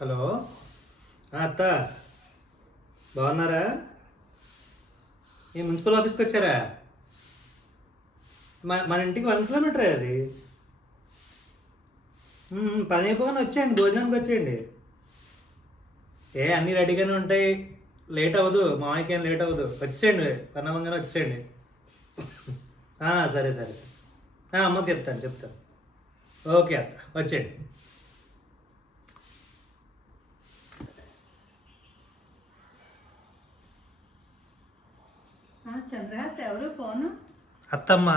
Hello అత్త బాగున్నారా? ఏ municipal ఆఫీస్కి వచ్చారా? మన ఇంటికి 1 కిలోమీటరే అది. పని అయిపోగానే వచ్చేయండి, భోజనానికి వచ్చేయండి. అన్నీ రెడీగానే ఉంటాయి, లేట్ అవ్వదు. మామయ్యకి ఏం లేట్ అవ్వదు. వచ్చేయండి, పని అవ్వగానే వచ్చేయండి. సరే సరే సరే, అమ్మకి చెప్తాను. ఓకే అత్త, వచ్చేయండి. చంద్రహాస్ ఎవరు ఫోను? అత్తమ్మ.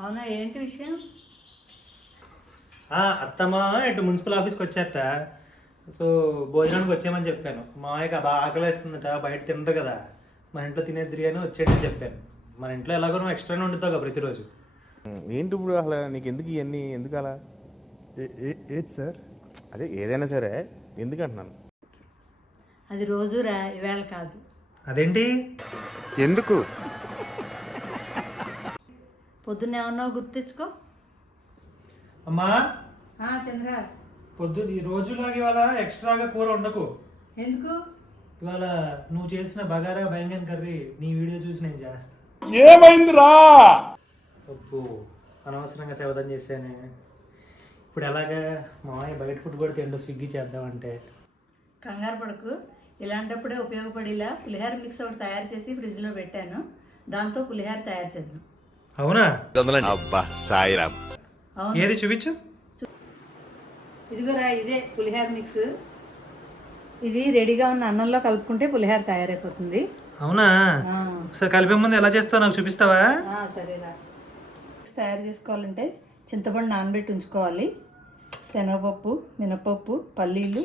అవునా, ఏంటి విషయం? అత్తమ్మ ఇటు మున్సిపల్ ఆఫీస్కి వచ్చారట. సో భోజనానికి వచ్చామని చెప్పాను. మామయ్యకి బాగా ఆకలి వేస్తుందట, బయట తినరు కదా, మన ఇంట్లో తినేద్దరి అని వచ్చేయని చెప్పాను. మన ఇంట్లో ఎలాగో నువ్వు ఎక్స్ట్రానే వండుతావు కదా ప్రతిరోజు. ఏంటి ఇప్పుడు అసలు నీకు ఎందుకు ఇవన్నీ, ఎందుకు అలా? ఏది సార్? అదే ఏదైనా సరే ఎందుకు అంటున్నాను. అది రోజు రా, ఇవాళ కాదు. అదేంటి? ఎందుకు? పొద్దున్న ఏమన్నా గుర్తించుకో. అమ్మా చంద్రహాస్, ఈ రోజులాగా ఇవాళ ఎక్స్ట్రాగా కూర ఉండకు. ఎందుకు? ఇవాళ నువ్వు చేసిన బగారా బెంగన్ కర్రీ నీ వీడియో చూసి నేను చేస్తాను. ఏమైందిరా? అప్పు, అనవసరంగా సేవదం చేశానే. ఇప్పుడు ఎలాగా మామయ్య బయట ఫుడ్ కూడా తింటూ స్విగ్గీ చేద్దామంటే. కంగారు పడకు, ఇలాంటప్పుడే ఉపయోగపడేలా పులిహార మిక్స్ ఒకటి తయారు చేసి ఫ్రిడ్జ్లో పెట్టాను. దాంతో పులిహార తయారు చేద్దాం. అవునా? అబ్బా సాయిరామ్. అవును, ఏది చూపించు. ఇదిగోరా, ఇదే పులిహార మిక్స్. ఇది రెడీగా ఉన్న అన్నంలో కలుపుకుంటే పులిహార తయారైపోతుంది. అవునా? సరే, కలిపే ముందు ఎలా చేస్తావు నాకు చూపిస్తావా? సరేరా. మిక్స్ తయారు చేసుకోవాలంటే చింతపండు నానబెట్టి ఉంచుకోవాలి. శనగపప్పు, మినపప్పు, పల్లీలు,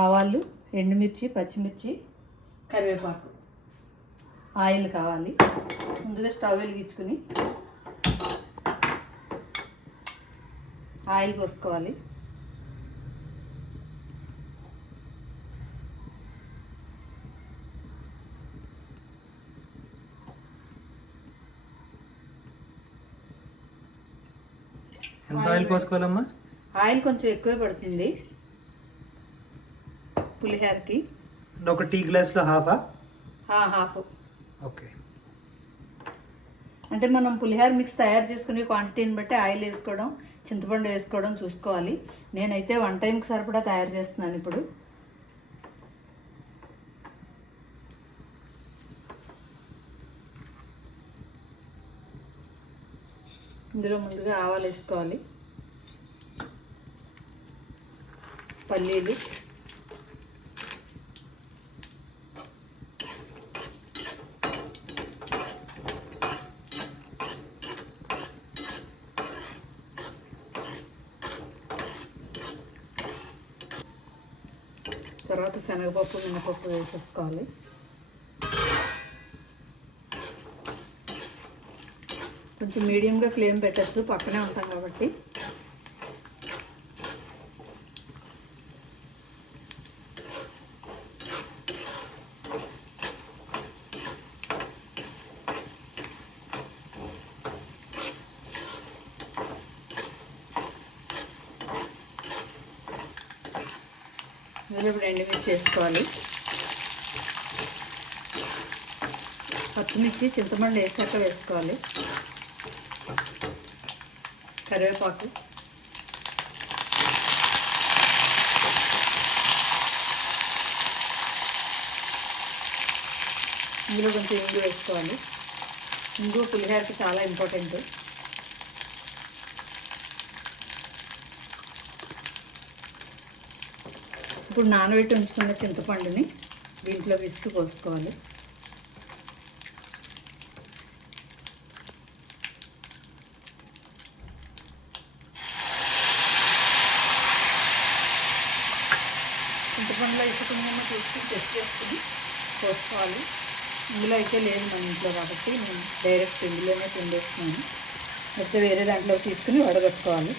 ఆవాలు, ఎండుమిర్చి, పచ్చిమిర్చి, కరివేపాకు, ఆయిల్ కావాలి. ముందుగా స్టవ్ వెలిగించుకుని ఆయిల్ పోసుకోవాలి. ఎంత ఆయిల్ పోసుకోవాలమ్మా? ఆయిల్ కొంచెం ఎక్కువే పడుతుంది పులిహోరకి. ఒక టీ గ్లాస్లో హాఫా? హాఫ్. ఓకే. అంటే మనం పులిహోర మిక్స్ తయారు చేసుకునే క్వాంటిటీని బట్టి ఆయిల్ వేసుకోవడం, చింతపండు వేసుకోవడం చూసుకోవాలి. నేనైతే 1 టైంకి సరిపడా తయారు చేస్తున్నాను ఇప్పుడు. ఇందులో ముందుగా ఆవాలు వేసుకోవాలి, పల్లీలు, తర్వాత శనగపప్పు, మినపప్పు వేసేసుకోవాలి. కొంచెం మీడియంగా ఫ్లేమ్ పెట్టచ్చు, పక్కనే ఉంటాం కాబట్టి. ఇందులో ఇప్పుడు ఎండుమిర్చి వేసుకోవాలి. పచ్చిమిర్చి చింతపండు వేసాక వేసుకోవాలి. కరివేపాకు, ఇందులో కొంచెం ఇంగు వేసుకోవాలి. ఇంగు పులిహోరకి చాలా ఇంపార్టెంట్. ఇప్పుడు నానబెట్టి ఉంచుకున్న చింతపండుని దీంట్లో విసికి పోసుకోవాలి. చింతపండులో ఇసుకుందని తీసుకుని టెస్ట్ చేసుకుని పోసుకోవాలి. ఇందులో అయితే లేదు మన ఇంట్లో కాబట్టి నేను డైరెక్ట్ ఇందులోనే పిండేస్తున్నాను. అయితే వేరే దాంట్లో తీసుకుని వడగట్టుకోవాలి.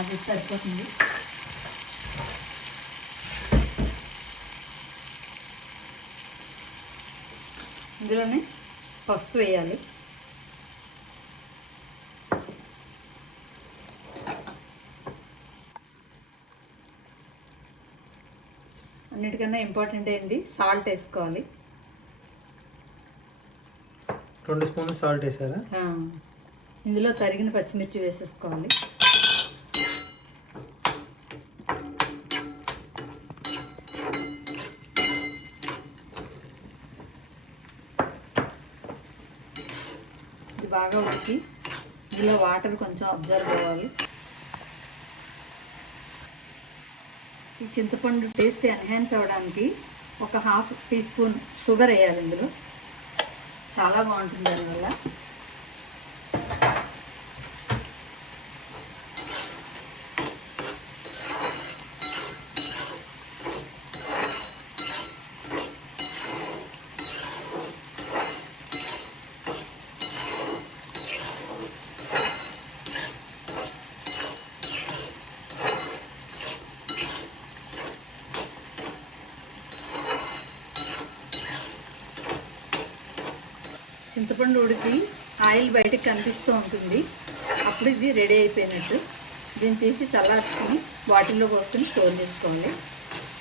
అది సరిపోతుంది. ఇందులోనే పసుపు వేయాలి. అన్నిటికన్నా ఇంపార్టెంట్ ఏంటి, సాల్ట్ వేసుకోవాలి. 2 స్పూన్లు సాల్ట్ వేసారా? ఇందులో తరిగిన పచ్చిమిర్చి వేసేసుకోవాలి. ఇది బాగా ఉడికి ఇందులో వాటర్ కొంచెం అబ్జర్వ్ అవ్వాలి. ఈ చింతపండు టేస్ట్ ఎన్హాన్స్ అవ్వడానికి ఒక 1/2 టీ స్పూన్ షుగర్ వేయాలి. ఇందులో చాలా బాగుంటుంది దానివల్ల. చింతపండు ఉడికి ఆయిల్ బయటకు కనిపిస్తూ ఉంటుంది. అప్పుడు ఇది రెడీ అయిపోయినట్టు. దీన్ని తీసి చల్లార్చుకొని బాటిల్లో పోసుకొని స్టోర్ చేసుకోవాలి.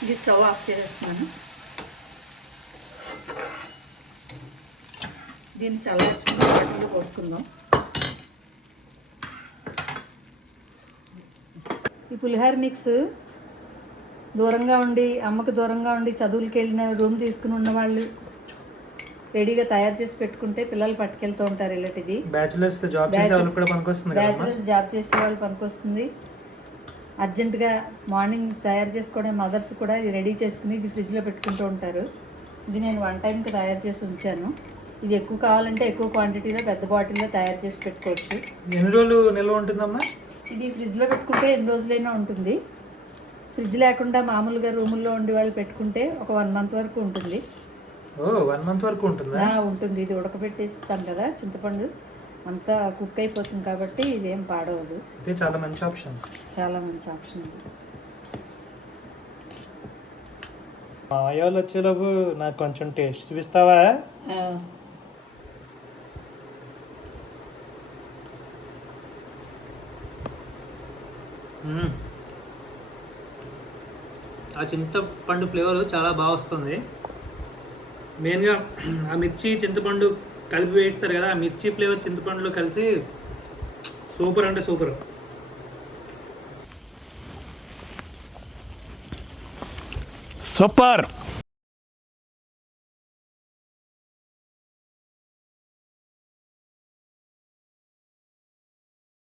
ఇది స్టవ్ ఆఫ్ చేసేస్తున్నాను. దీన్ని చల్లార్చుకొని బాటిల్లో పోసుకుందాం. ఈ పులిహోర మిక్స్ దూరంగా ఉండి, అమ్మకు దూరంగా ఉండి చదువులకి వెళ్ళిన, రూమ్ తీసుకుని ఉన్న వాళ్ళు రెడీగా తయారు చేసి పెట్టుకుంటే పిల్లలు పట్టుకెళ్తూ ఉంటారు. ఇలాంటిది బ్యాచిలర్స్ జాబ్ చేసే వాళ్ళు కూడా పనికొస్తుంది కదా. బ్యాచిలర్స్ జాబ్ చేసే వాళ్ళు పనికొస్తుంది. అర్జెంటుగా మార్నింగ్ తయారు చేసుకోవడం మదర్స్ కూడా ఇది రెడీ చేసుకుని ఇది ఫ్రిడ్జ్లో పెట్టుకుంటూ ఉంటారు. ఇది నేను 1 టైంకి తయారు చేసి ఉంచాను. ఇది ఎక్కువ కావాలంటే ఎక్కువ క్వాంటిటీలో పెద్ద బాటిల్లో తయారు చేసి పెట్టుకోవచ్చు. ఎన్ని రోజులు నిల్వ ఉంటుందమ్మా? ఇది ఫ్రిడ్జ్లో పెట్టుకుంటే ఎన్ని రోజులైనా ఉంటుంది. ఫ్రిడ్జ్ లేకుండా మామూలుగా రూముల్లో ఉండి వాళ్ళు పెట్టుకుంటే ఒక 1 మంత్ వరకు ఉంటుంది. 1 మంత్ వరకు ఉంటుందా? ఉంటుంది. ఇది ఉడకబెట్టేస్తాం కదా, చింతపండు అంతా కుక్ అయిపోతుంది కాబట్టి ఇదేం పాడవదు. ఇది చాలా మంచి ఆప్షన్. చాలా మంచి ఆప్షన్. మా అయ్యోళ్ళు వచ్చేలోపు నాకు కొంచెం టేస్ట్ చూపిస్తావా? ఆ చింతపండు ఫ్లేవర్ చాలా బాగా వస్తుంది. మెయిన్గా ఆ మిర్చి చింతపండు కలిపి వేస్తారు కదా, ఆ మిర్చి ఫ్లేవర్ చింతపండులో కలిసి సూపర్ అంటే సూపర్. సూపర్.